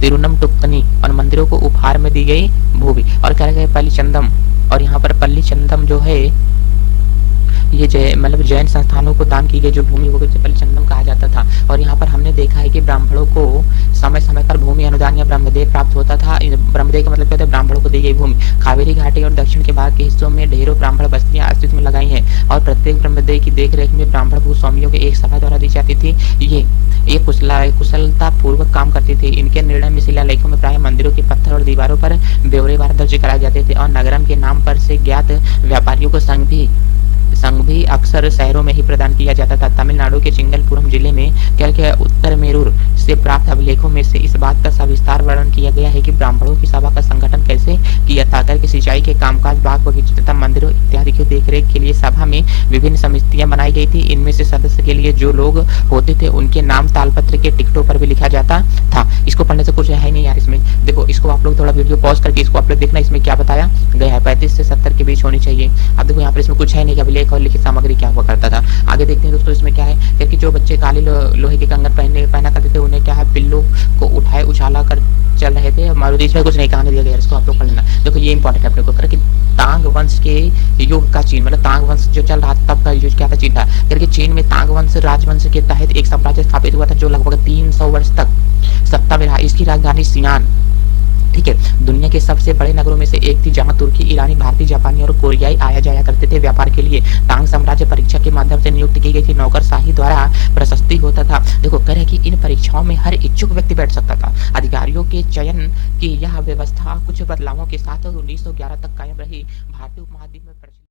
तिरुनम टुक्कनी और मंदिरों को उपहार में दी गई भूमि। और क्या पहली चंदम और यहाँ पर पल्ली चंदम जो है ये मतलब जैन संस्थानों को दान की गई जो भूमि को पल्लीचंदम कहा जाता था। और यहाँ पर हमने देखा है कि ब्राह्मणों को समय समय पर भूमि अनुदान या ब्रह्मदेव प्राप्त होता था। ब्रह्मदेव का मतलब क्या होता है? ब्राह्मणों को दी गई भूमि। कावेरी घाटी और दक्षिण के बाहर के हिस्सों में ढेरों ब्राह्मण बस्तियां अस्तित्व में लगाई हैं और प्रत्येक ब्रह्मदेव की देखरेख में ब्राह्मण भूस्वामियों की एक सभा द्वारा दी जाती थी। ये कुशलता पूर्वक काम करती थी। इनके निर्णय में शिलालेखों में प्राय मंदिरों के पत्थर और दीवारों पर ब्यौरेवार दर्ज कराए जाते थे और नगरम के नाम पर से ज्ञात व्यापारियों को संघ भी अक्सर शहरों में ही प्रदान किया जाता था। तमिलनाडु के चिंगलपुरम जिले में क्या उत्तर मेरूर से प्राप्त अभिलेखों में से इस बात का सविस्तार वर्णन किया गया है कि ब्राह्मणों की सभा का संगठन कैसे किया था। करके सिंचाई के कामकाज, बाग बगीचे तथा मंदिरों इत्यादि की देखरेख के लिए सभा में विभिन्न समितियां बनाई गई थी। इनमें से सदस्य के लिए जो लोग होते थे उनके नाम तालपत्र के टिकटों पर भी लिखा जाता था। इसको पढ़ने से कुछ है नहीं यार इसमें। देखो इसको आप लोग थोड़ा वीडियो पॉज करके इसको आप लोग देखना, इसमें क्या बताया गया है। 35 से 70 के बीच होनी चाहिए। अब देखो यहाँ पर इसमें कुछ है नहीं, अभिलेख और लिखित सामग्री क्या हुआ करता था। आगे देखते हैं दोस्तों इसमें क्या है। क्योंकि जो बच्चे काले लोहे के कंगन पहना करते थे उन्हें क्या है पिल्लों को उठाए उछाला कर चल रहे थे। मारुति इसमें कुछ नहीं कहानी दिया गया, इसको आप लोग पढ़ लेना। देखो ये इंपॉर्टेंट है अपने को कि तांग वंश के युग का चीन, मतलब तांग वंश जो चल रहा था तब का युग क्या था? चीन था। करके चीन में तांग वंश राजवंश के तहत एक साम्राज्य स्थापित हुआ था जो लगभग 300 वर्ष तक सत्ता में रहा। इसकी राजधानी सियान, ठीक है, दुनिया के सबसे बड़े नगरों में से एक थी जहां तुर्की, ईरानी, भारतीय, जापानी और कोरियाई आया जाया करते थे व्यापार के लिए। तांग साम्राज्य परीक्षा के माध्यम से नियुक्त की गई थी। नौकरशाही द्वारा प्रशस्ति होता था। देखो कह रहे कि इन परीक्षाओं में हर इच्छुक व्यक्ति बैठ सकता था। अधिकारियों के चयन की यह व्यवस्था कुछ बदलावों के साथ 1911 तक कायम रही। भारतीय उपमहाद्वीप